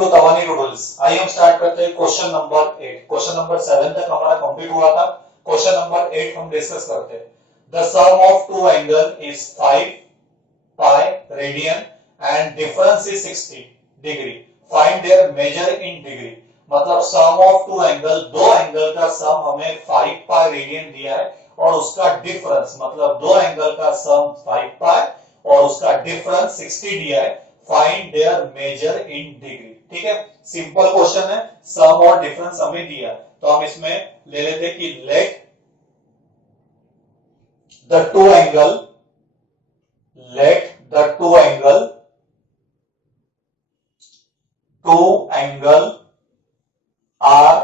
To तवानी rules. आइए हम start करते हैं क्वेश्चन नंबर 8। क्वेश्चन नंबर 7 तक हमारा कंप्लीट हुआ था। क्वेश्चन नंबर 8 हम डिस्कस करते हैं। The sum of two angle is 5 pi radian and difference is 60 degree. Find their measure in degree. मतलब सम ऑफ टू एंगल, दो एंगल का सम हमें 5 पाई रेडियन दिया है और उसका डिफरेंस मतलब दो एंगल का सम 5 पाई और उसका डिफरेंस 60 दिया है। Find their measure in degree. ठीक है, सिंपल क्वेश्चन है, सम और डिफरेंस हमें दिया। तो हम इसमें ले लेते हैं कि let the two angle are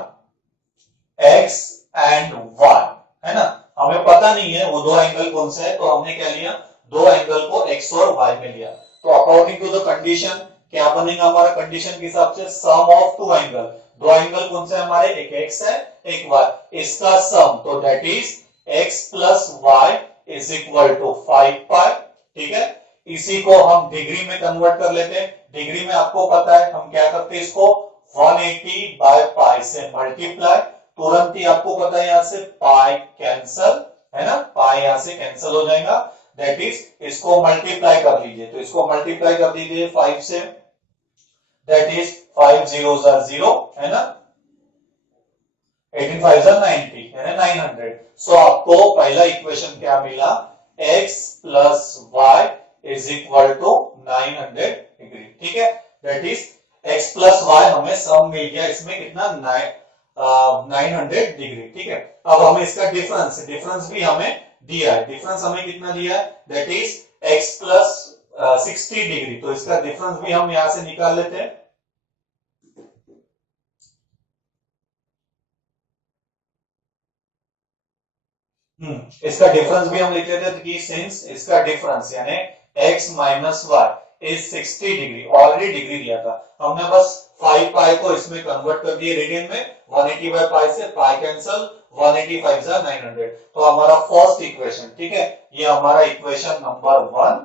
x and y, है ना। हमें पता नहीं है वो दो एंगल कौन से है, तो हमने क्या लिया, दो एंगल को एक्स और वाई में लिया। तो अकॉर्डिंग टू द कंडीशन क्या बनेगा हमारा कंडीशन के हिसाब से, सम ऑफ टू एंगल, दो एंगल कौन से हमारे, एक एक्स है एक वाई, इसका सम तो that is x plus y is equal to 5 pi. ठीक है, इसी को हम डिग्री में कन्वर्ट कर लेते हैं। डिग्री में आपको पता है हम क्या करते हैं, इसको 180 बाय पाई से मल्टीप्लाई, तुरंत ही आपको पता है यहां से पाई कैंसल, है ना, पाई यहां से कैंसल हो जाएगा। दैट इज इसको मल्टीप्लाई कर लीजिए, तो इसको मल्टीप्लाई कर दीजिए 5 से, दैट इज 5 0 0, है ना, 18 5 90, है ना 900। सो आपको पहला इक्वेशन क्या मिला, x plus y is equal to 900 degree. ठीक है, that is x plus y हमें सम मिल गया, इसमें कितना 900 डिग्री। ठीक है, अब हमें इसका डिफरेंस भी हमें दिया है। डिफरेंस हमें कितना दिया है, that is x plus 60 degree. तो इसका डिफरेंस भी हम यहां से निकाल लेते हैं। इसका डिफरेंस भी हम लिख लेते हैं कि सिंस इसका डिफरेंस यानी x minus y is 60 degree, already degree दिया था, हमने बस 5 पाई को इसमें कन्वर्ट कर दिया रेडियन में, 180 बाय पाई से पाई कैंसल, 180 5 जा 900। तो हमारा फर्स्ट इक्वेशन, ठीक है, ये हमारा इक्वेशन नंबर 1,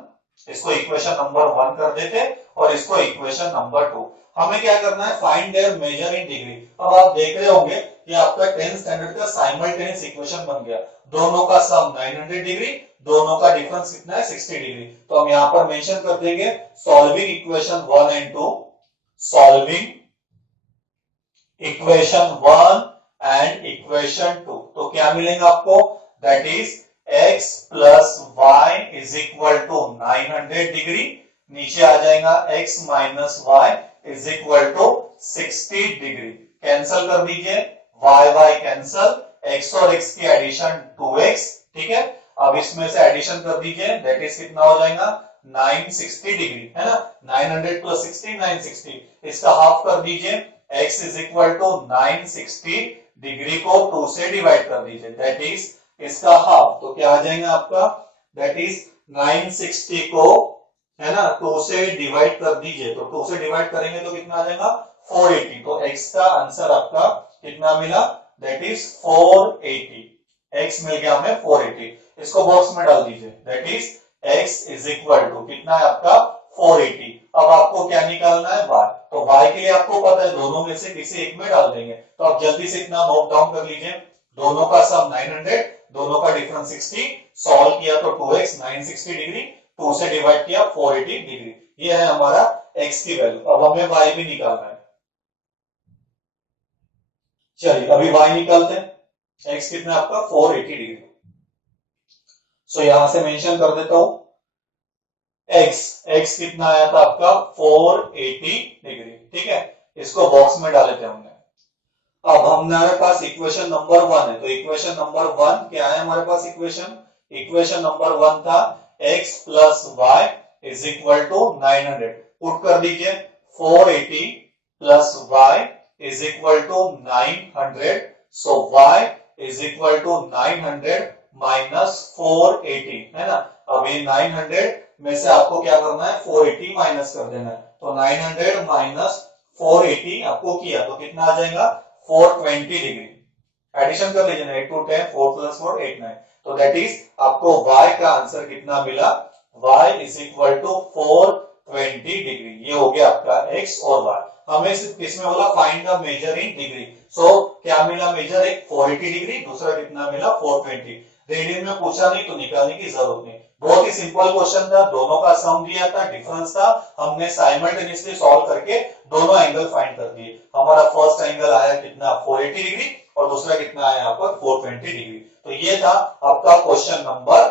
इसको इक्वेशन नंबर 1 कर देते और इसको इक्वेशन नंबर 2। हमें क्या करना है, find their measure in degree. अब आप देख रहे होंगे कि आपका 10th स्टैंडर्ड का साइमल्टेनियस इक्वेशन बन गया, दोनों का सम 900 डिग्री, दोनों का डिफरेंस कितना है 60 डिग्री। तो हम यहां पर मेंशन कर देंगे solving equation 1 and 2, solving equation 1 and equation 2। तो क्या मिलेगा आपको, that is x plus y is equal to 900 degree, नीचे आ जाएगा x minus y is equal to 60 degree. Cancel कर दीजिए, y कैंसल, x और x की एडिशन 2x। ठीक है, अब इसमें से एडिशन कर दीजिए, दैट इज कितना हो जाएगा 960 डिग्री, है ना, 900 प्लस 60 960। इसका हाफ कर दीजिए, x is equal to 960 degree को 2 से डिवाइड कर दीजिए, दैट इज इसका हाफ। तो क्या आ जाएगा आपका, दैट इज 960 को, है ना, 2 से डिवाइड कर दीजिए, तो 2 से डिवाइड करेंगे तो कितना आ जाएगा 480। तो x का आंसर आपका कितना मिला, दैट इज 480। x मिल गया हमें 480। इसको बॉक्स में डाल दीजिए, that is x is equal to कितना है आपका 480। अब आपको क्या निकालना है, y। तो y के लिए आपको पता है दोनों में से किसी एक में डाल देंगे। तो आप जल्दी से इतना नोट डाउन कर लीजिए, दोनों का सम 900, दोनों का डिफरेंस 60, सॉल्व किया तो 2x 960 डिग्री, 2 से डिवाइड किया 480 डिग्री। ये है हमारा x की वैल्यू। अब हमें y भी निकालना है। चलिए अभी y निकालते हैं, x कितना आपका 480 डिग्री। सो यहां से मेंशन कर देता हूं, x कितना आया था आपका 480 डिग्री। ठीक है, इसको बॉक्स में डाले थे हमने। अब हमारे पास इक्वेशन नंबर 1 है, तो इक्वेशन नंबर 1 क्या है हमारे पास, इक्वेशन नंबर 1 था x plus y is equal to 900। Put कर दीजिए 480 plus y is equal to 900। So y is equal to 900 minus 480, है ना। अभी 900 में से आपको क्या करना है, 480 माइनस कर देना है। तो 900 माइनस 480 आपको किया तो कितना आ जाएगा 420 डिग्री। एडिशन कर लीजिए, 8 to 10, 4 plus 4 8 9। तो दैट इज आपको y का आंसर कितना मिला, y is equal to 4 degree. ये हो गया आपका x और y। हमें सिर्फ किसमें बोला, find the measure in degree. So क्या मिला मेजर, एक 480 डिग्री, दूसरा कितना मिला 420। रेडियन में पूछा नहीं तो निकालने की जरूरत नहीं। बहुत ही सिंपल क्वेश्चन था, दोनों का सम दिया था, डिफरेंस था, हमने साइमल्टेनियसली सॉल्व करके दोनों एंगल फाइंड कर दिए। हमारा फर्स्ट एंगल आया कितना 480 डिग्री और दूसरा कितना आया यहाँ पर 420 डिग्री। तो ये था आपका क्वेश्चन नंबर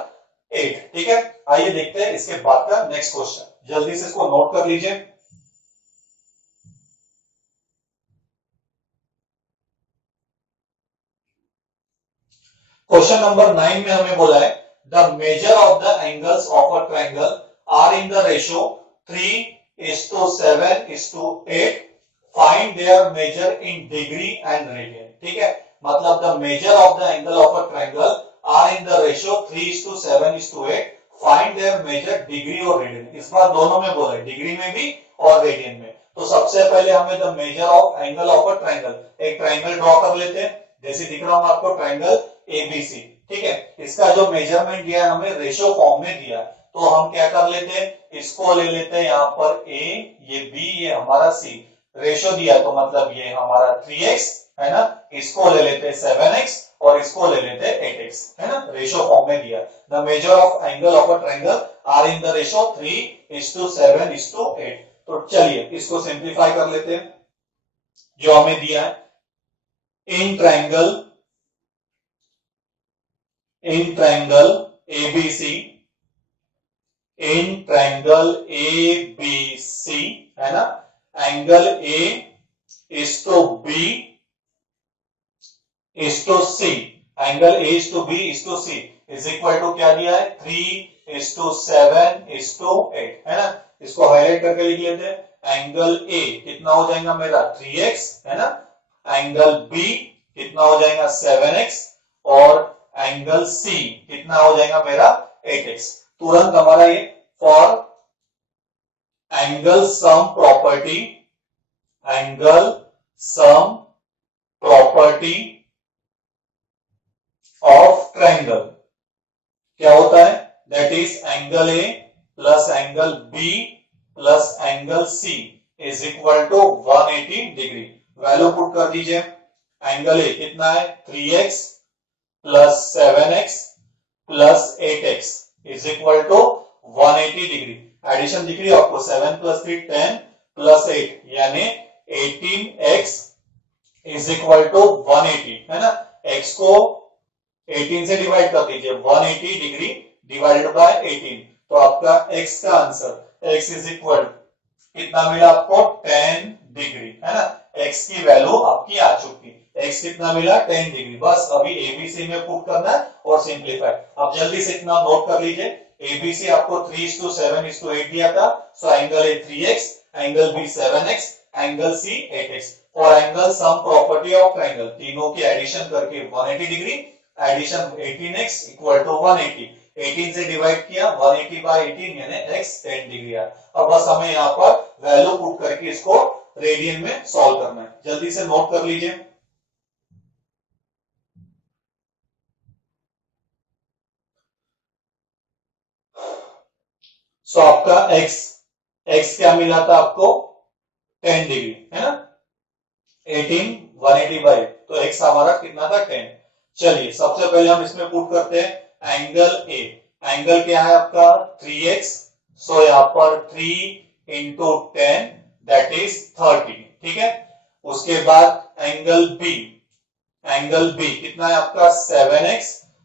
8। ठीक है, आइए देखते हैं इसके बाद का नेक्स्ट क्वेश्चन। जल्दी से इसको नोट कर लीजिए। क्वेश्चन नंबर 9 में हमें बोला है the measure of the angles of a triangle are in the ratio 3:7:8। Find their measure in degree and radian. ठीक है, मतलब the measure of the angle of a triangle are in the ratio 3:7:8। Find their measure degree और radian. इस बार दोनों में बोला है, डिग्री में भी और रेडियन में। तो सबसे पहले हमें the measure of angle of a triangle, एक ट्रायंगल ड्रॉ कर लेते हैं। जैसे दिख रहा हूं आपको ट्रायंगल एबीसी। ठीक है, इसका जो मेजरमेंट दिया है हमें रेशियो फॉर्म में दिया है, तो हम क्या कर लेते हैं, इसको ले लेते हैं यहाँ पर ए, ये बी, ये हमारा सी। रेशियो दिया तो मतलब ये हमारा 3x है ना, इसको ले लेते हैं 7x और इसको ले लेते हैं 8x, है ना, रेशियो फॉर्म में दिया। The measure of angle of a triangle are in the ratio 3:7:8। तो चलिए इसको सिंप्लीफाई कर लेते हैं। जो हमें दिया है in triangle ABC, in triangle ABC है ना, angle A is to B is to C, angle A is to B is to C is equal to क्या दिया है 3:7:8 है ना। इसको हाईलाइट करके लिख लेते हैं। एंगल A कितना हो जाएगा मेरा 3x है ना, एंगल B कितना हो जाएगा 7x और एंगल C कितना हो जाएगा मेरा 8x। तुरंत हमारा ये for angle sum property, angle sum property of triangle क्या होता है, that is angle A plus angle B plus angle C is equal to 180 degree. Value put कर दीजिए। एंगल A कितना है 3x plus 7x plus 8x is equal to 180 degree. Addition दिख रही है आपको, 7 प्लस 3 10 प्लस 8 यानी 18x इज इक्वल टू 180 है ना। x को 18 से डिवाइड कर दीजिए, 180 डिग्री डिवाइडेड बाय 18, तो आपका x का आंसर x इज इक्वल कितना मिला आपको 10 डिग्री है ना। x की वैल्यू आपकी आ चुकी, x कितना मिला 10 डिग्री। बस अभी एबीसी में पुट करना है और सिंप्लीफाई। अब जल्दी से इतना नोट कर लीजिए। एबीसी आपको 3:7:8 दिया था, so angle A 3x, angle B 7x, angle C 8x। For angle sum property of triangle, तीनों की एडिशन करके 180 degree, addition 18x equal to 180, 18 से डिवाइड किया 180 बाय 18 यानी x 10 डिग्री आया। अब बस हमें यहाँ पर वैल्यू पुट करके इसको रेडियन में सॉल्व करना है। जल्दी से नोट कर लीजिए। सो आपका x क्या मिला था आपको 10 डिग्री है ना, 18 180 बाय, तो x हमारा कितना था 10। चलिए सबसे पहले हम इसमें पुट करते हैं एंगल A। एंगल क्या है आपका 3x, सो यहाँ पर 3 into 10 दैट इज 30। ठीक है, उसके बाद एंगल B, एंगल B कितना है आपका 7x,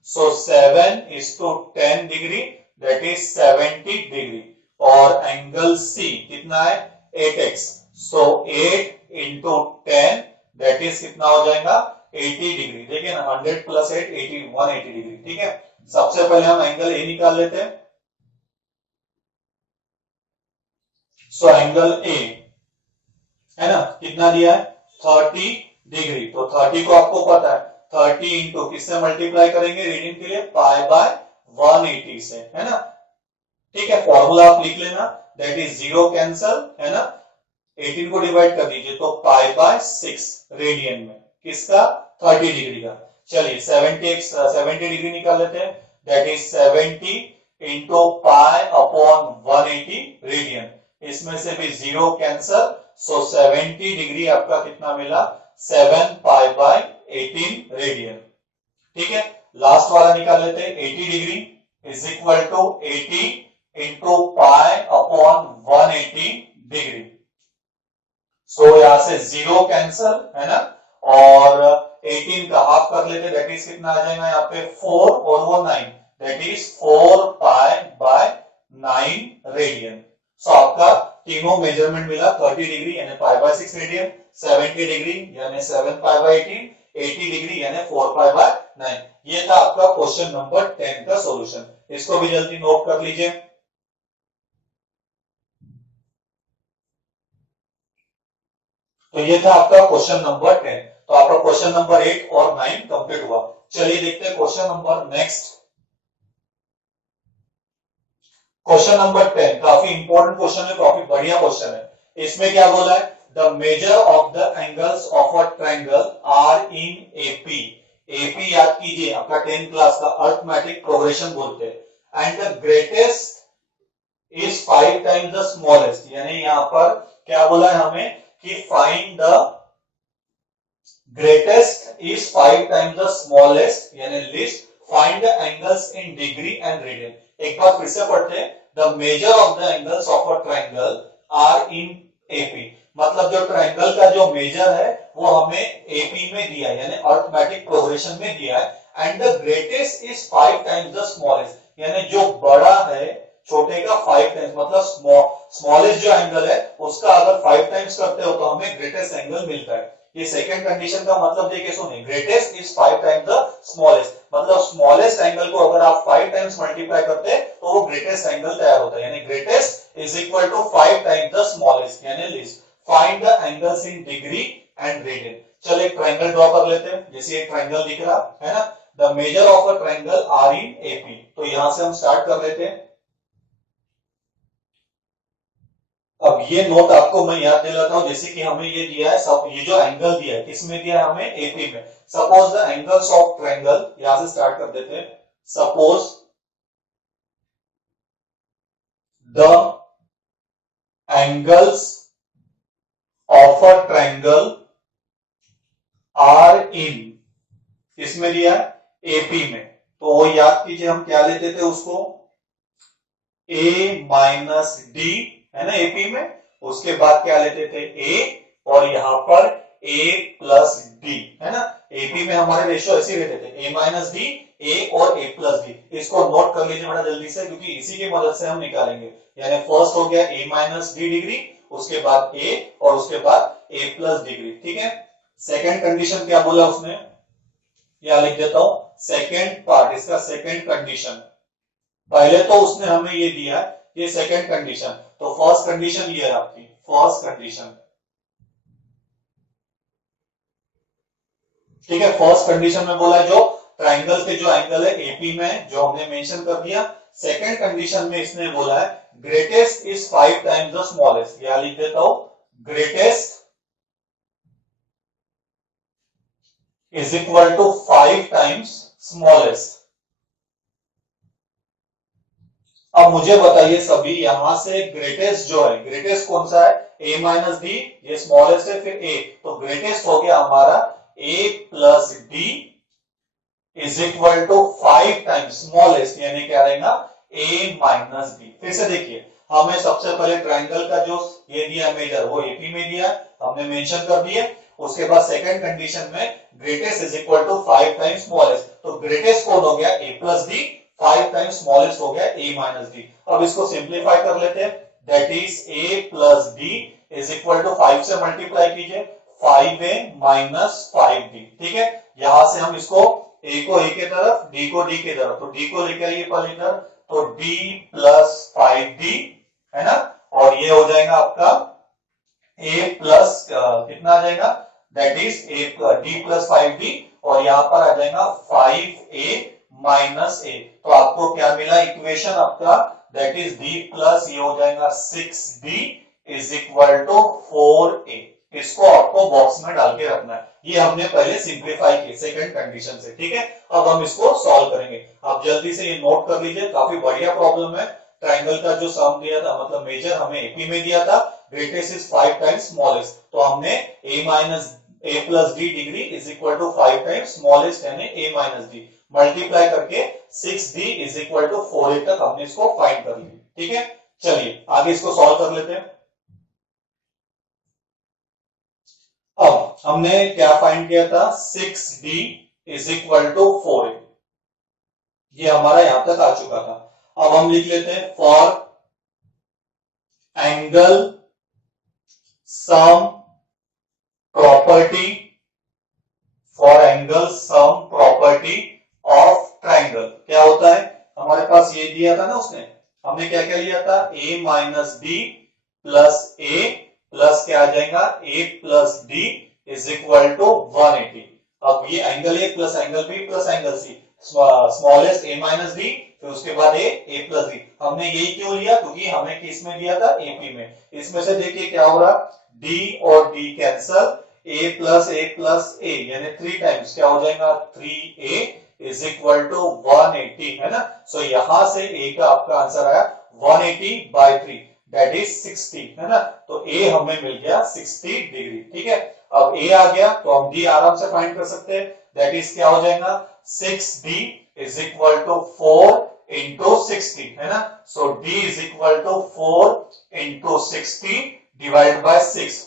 so 7:10 degree that is 70 degree. और एंगल C कितना है 8x, so 8 into 10 that is कितना हो जाएगा 80 डिग्री। देखिए ना 100 प्लस 8 80 180 डिग्री। ठीक है, सबसे पहले हम एंगल A निकाल लेते हैं। सो एंगल A है ना कितना दिया है 30 डिग्री, तो 30 को आपको पता है 30 इंटू किससे मल्टीप्लाई करेंगे रेडियन के लिए, पाई बाय 180 से है ना। ठीक है, फॉर्मूला आप लिख लेना, दैट इज 0 कैंसल है ना, 18 को डिवाइड कर दीजिए तो पाई बाय 6 रेडियन में, किसका 30 डिग्री का। चलिए 70 डिग्री निकाल लेते हैं, that is 70 into pi upon 180 radian इसमें से भी 0 कैंसल, सो 70 डिग्री आपका कितना मिला, 7 पाई बाय 18 रेडियन। ठीक है, लास्ट वाला निकाल लेते हैं, 80 degree is equal to 80 into pi upon 180 degree. So यहां से 0 कैंसल है ना, और 18 का हाफ कर लेते, दैट इज कितना आ जाएगा यहाँ पे 4 और वो 9, that is 4 pi by 9 radian. So आपका तीनों मेजरमेंट मिला, 30 डिग्री यानी पाई बाय 6 रेडियन, 70 डिग्री यानी 7 पाई बाय 18, 80 डिग्री यानी 4 पाई बाय 9। ये था आपका क्वेश्चन नंबर 10 का सॉल्यूशन। इसको भी जल्दी नोट कर लीजिए। तो ये था आपका क्वेश्चन नंबर 10। तो आपका क्वेश्चन नंबर 8 और 9 कंप्लीट हुआ। चलिए देखते हैं question number next. Question number 10 काफी इंपॉर्टेंट क्वेश्चन है, काफी बढ़िया क्वेश्चन है। इसमें क्या बोला है, the measure of the angles of a triangle are in AP. AP याद कीजिए, आपका 10th क्लास का अर्थमेटिक प्रोग्रेशन बोलते हैं। And the greatest is 5 times the smallest, यानी यहां पर क्या बोला है हमें कि find the greatest is 5 times the smallest यानी least, find the angles in degree and radian. एक बार फिर से पढ़ते हैं, the measure of the angles of a triangle are in AP, मतलब जो ट्रायंगल का जो मेजर है वो हमें एपी में दिया है, यानी अर्थमेटिक प्रोग्रेशन में दिया है। And the greatest is 5 times the smallest, यानी जो बड़ा है छोटे का 5 टाइम्स, मतलब स्मॉलेस्ट जो एंगल है उसका अगर 5 टाइम्स करते हो तो हमें ग्रेटेस्ट एंगल मिलता है। ये सेकंड कंडीशन का मतलब देखिए, सुनिए, greatest is 5 times the smallest, मतलब स्मॉलेस्ट एंगल को अगर आप 5 टाइम्स मल्टीप्लाई करते हैं तो वो ग्रेटेस्ट एंगल तैयार होता है, यानी greatest is equal to 5 times the smallest यानी least. Find the angles in degree and radian. चलो एक ट्रायंगल ड्रॉ कर लेते हैं, जैसे एक ट्रायंगल दिख रहा है ना, the measure of a triangle are in AP. तो यहां से हम स्टार्ट कर लेते हैं। अब ये नोट आपको मैं याद दिलाता हूं, जैसे कि हमें ये दिया है, सब ये जो एंगल दिया है किसमें दिया है हमें, एपी में। Suppose the angles of triangle, यहां से स्टार्ट कर देते हैं। Suppose the angles of a triangle are in, किसमें दिया है, एपी में। तो वो याद कीजिए, हम क्या लेते थे उसको, ए माइनस डी है ना एपी में, उसके बाद क्या लेते थे ए, और यहां पर ए प्लस डी है ना। एपी में हमारे रेशियो ऐसे रहते थे, ए माइनस डी, ए और ए प्लस डी। इसको नोट कर लीजिए बड़ा जल्दी से, क्योंकि इसी की मदद से हम निकालेंगे। यानी फर्स्ट हो गया ए माइनस डी डिग्री, उसके बाद ए, और उसके बाद ए प्लस डिग्री। ठीक है, सेकेंड कंडीशन क्या बोला उसने, या लिख देता हूं, सेकेंड पार्ट, इसका सेकेंड कंडीशन। पहले तो उसने हमें ये दिया, ये सेकेंड कंडीशन। तो फर्स्ट कंडीशन ये है आपकी, फर्स्ट कंडीशन। ठीक है, फर्स्ट कंडीशन में बोला है जो ट्रायंगल के जो एंगल है एपी में, जो हमने मेंशन कर दिया। सेकेंड कंडीशन में इसने बोला है greatest is 5 times the smallest, या लिख देता हूं, greatest is equal to 5 times smallest. अब मुझे बताइए सभी, यहां से ग्रेटेस्ट जो है, ग्रेटेस्ट कौन सा है, ए माइनस डी, ये स्मॉलेस्ट है, फिर ए, तो ग्रेटेस्ट हो गया हमारा A plus D is equal to 5 times smallest, यानी क्या रहेगा, ए माइनस डी। फिर से देखिए, हमें सबसे पहले ट्रायंगल का जो ये दिया मेजर, वो एपी में दिया, हमने मेंशन कर दिया। उसके बाद सेकंड कंडीशन में greatest is equal to 5 times smallest, तो ग्रेटेस्ट कौन हो गया, a plus d, 5 times smallest हो गया ए माइनस डी। अब इसको सिंप्लीफाई कर लेते हैं, that is a plus D is equal to 5 से मल्टीप्लाई कीजिए, 5a माइनस 5d। ठीक है, यहां से हम इसको a को a के तरफ, d को d के तरफ, तो d को लेकर आइए पहले इधर, तो d प्लस 5d है ना, और ये हो जाएगा आपका a प्लस कितना आ जाएगा, that is d plus 5d, और यहां पर आ जाएगा 5a माइनस a। तो आपको क्या मिला इक्वेशन आपका, दैट इज d प्लस ये हो जाएगा 6d is equal to 4a। इसको आपको बॉक्स में डाल के रखना है। ये हमने पहले सिंप्लीफाई किया सेकंड कंडीशन से। ठीक है, अब हम इसको सॉल्व करेंगे। आप जल्दी से ये नोट कर लीजिए, काफी बढ़िया प्रॉब्लम है, ट्राइंगल का जो सम दिया था, मतलब मेजर हमें एपी में दिया था, ग्रेटेस्ट इज 5 टाइम्स स्मॉलेस्ट, तो हमने a plus d degree is equal to 5 times smallest यानी a माइनस डी मल्टीप्लाई करके 6d is equal to 4a तक हमने इसको फाइंड कर लिया। ठीक है, चलिए आगे इसको सॉल्व कर लेते हैं। अब हमने क्या फाइंड किया था, 6d is equal to 4a, ये हमारा यहां तक आ चुका था। अब हम लिख लेते हैं for angle sum property, for angle sum property of triangle. क्या होता है, हमारे पास ये दिया था ना उसने, हमने क्या क्या लिया था, a minus d plus a plus क्या आ जाएगा a plus D is equal to 180। अब ये angle A plus angle B plus angle C, smallest a minus d, फिर उसके बाद a प्लस डी। हमने यही क्यों लिया, क्योंकि हमें किस में दिया था, एपी में। इसमें से देखिए क्या हो रहा, d और d cancel, a plus a यानी 3 टाइम्स क्या हो जाएगा 3a इज इक्वल टू 180, है ना। सो यहां से a का आपका आंसर आया 180 बाई 3 दैट इज 60, है ना। तो a हमें मिल गया 60 डिग्री। ठीक है, अब a आ गया तो हम d आराम से फाइंड कर सकते हैं, दैट इज क्या हो जाएगा 6d is equal to 4 into 60, है ना। So d is equal to 4 into 60 divide by 6,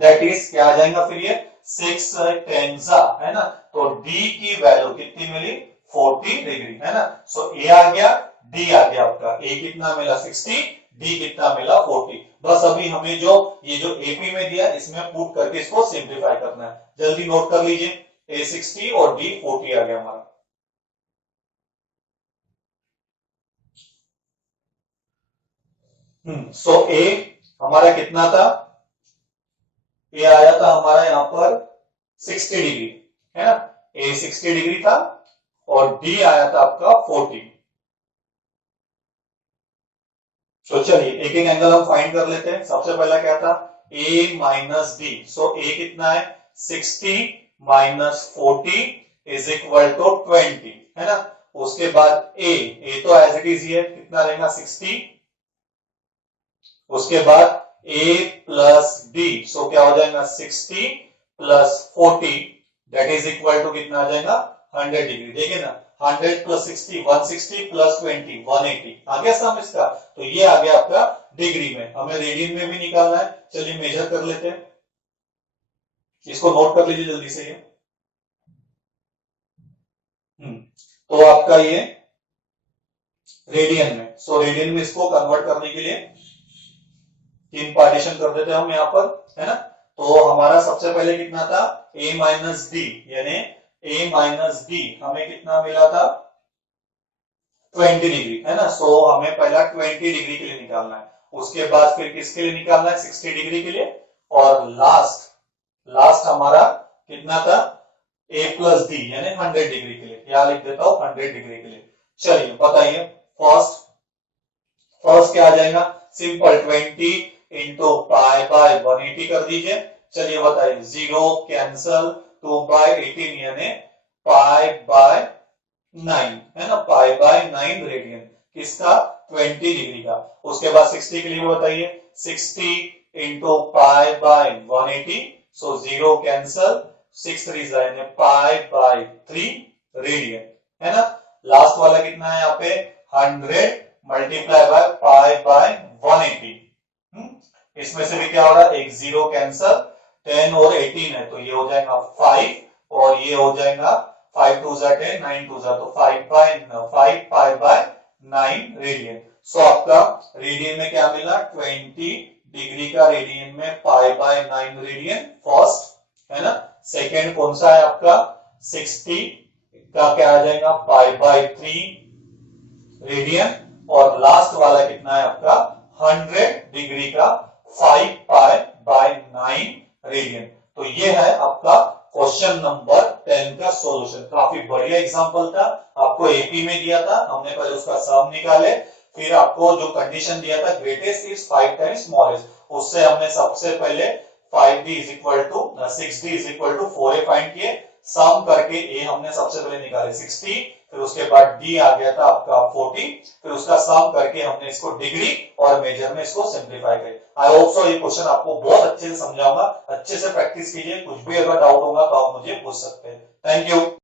that is क्या आ जाएगा फिर ये 6 टेंजा, है ना। तो d की वैल्यू कितनी मिली 40 डिग्री, है ना। सो a आ गया, d आ गया आपका, a कितना मिला 60, d कितना मिला 40। बस अभी हमें जो ये जो AP में दिया इसमें पुट करके इसको सिंप्लीफाई करना है, जल्दी नोट कर लीजिए, a 60 और d 40 आ गया हमारा। सो a हमारा कितना था, ये आया था हमारा यहां पर 60 डिग्री, है ना। a 60 डिग्री था और d आया था आपका 40। तो चलिए एक एक एंगल हम फाइंड कर लेते हैं। सबसे पहला क्या था, a minus D, so a कितना है 60 माइनस 40 इज इक्वल टू 20, है ना। उसके बाद a तो एज इट इज ही है, कितना रहेगा 60, उसके बाद a प्लस डी, सो क्या हो जाएगा 60 plus 40 that is equal to कितना आ जाएगा 100 डिग्री। देखिए ना 100 प्लस 60 160 प्लस 20 180 आ गया सम इसका। तो ये आ गया आपका डिग्री में, हमें रेडियन में भी निकालना है। चलिए मेजर कर लेते हैं, इसको नोट कर लीजिए जल्दी से ये। तो आपका ये रेडियन में, सो रेडियन में इसको कन्वर्ट करने के लिए 3 पार्टीशन कर देते हैं हम यहाँ पर, है ना। तो हमारा सबसे पहले कितना था a माइनस डी, यानी a माइनस डी हमें कितना मिला था 20 डिग्री, है ना। सो हमें पहला 20 डिग्री के लिए निकालना है, उसके बाद फिर किसके लिए निकालना है 60 डिग्री के लिए, और लास्ट हमारा कितना था a प्लस डी यानी 100 डिग्री के लिए। यहां लिख देता हूं 100 डिग्री के लिए। चलिए बताइए, फर्स्ट क्या आ जाएगा, सिंपल 20 इंटू पाई बाय 180 कर दीजिए। चलिए बताइए, 0 कैंसल, 2 बाय 18 यानी पाई बाय 9, है ना, पाई बाय 9 रेडियन किसका 20 डिग्री का। उसके बाद 60 के लिए बताइए, 60 into pi by 180, so 0 cancel, 6 3 यानी पाई बाय 3 रेडियन, है ना। लास्ट वाला कितना है यहाँ पे 100 मल्टीप्लाई बाय पाई बाय 180। इसमें से भी क्या हो रहा है, एक 0 कैंसल, 10 और 18 है तो ये हो जाएगा 5 और ये हो जाएगा 5 2 जा 10 9 2 जा, तो 5 पाई बाय 9 रेडियन। सो आपका रेडियन में क्या मिला 20 डिग्री का, रेडियन में पाई बाय 9 रेडियन फर्स्ट, है ना। सेकेंड कौन सा है आपका 60 का क्या आ जाएगा पाई बाय 3 रेडियन, और लास्ट वाला कितना है आपका 100 डिग्री का 5 पाई बाय 9 रेडियन। तो ये है आपका क्वेश्चन नंबर 10 का सॉल्यूशन। काफी बढ़िया एग्जांपल था, आपको एपी में दिया था, हमने पहले उसका सम निकाले, फिर आपको जो कंडीशन दिया था ग्रेटेस्ट इज 5 टाइम्स स्मॉलेस्ट, उससे हमने सबसे पहले 5d is equal to 6d is equal to 4a find किए, सम करके a हमने सबसे पहले निकाले 60, फिर फिर उसके बाद डी आ गया था आपका 40, फिर उसका सम करके हमने इसको डिग्री और मेजर में इसको सिंप्लीफाई किया। आई होप सो ये क्वेश्चन आपको बहुत अच्छे से समझाऊंगा, अच्छे से प्रैक्टिस कीजिए, कुछ भी अगर डाउट होगा तो आप मुझे पूछ सकते हैं। Thank you.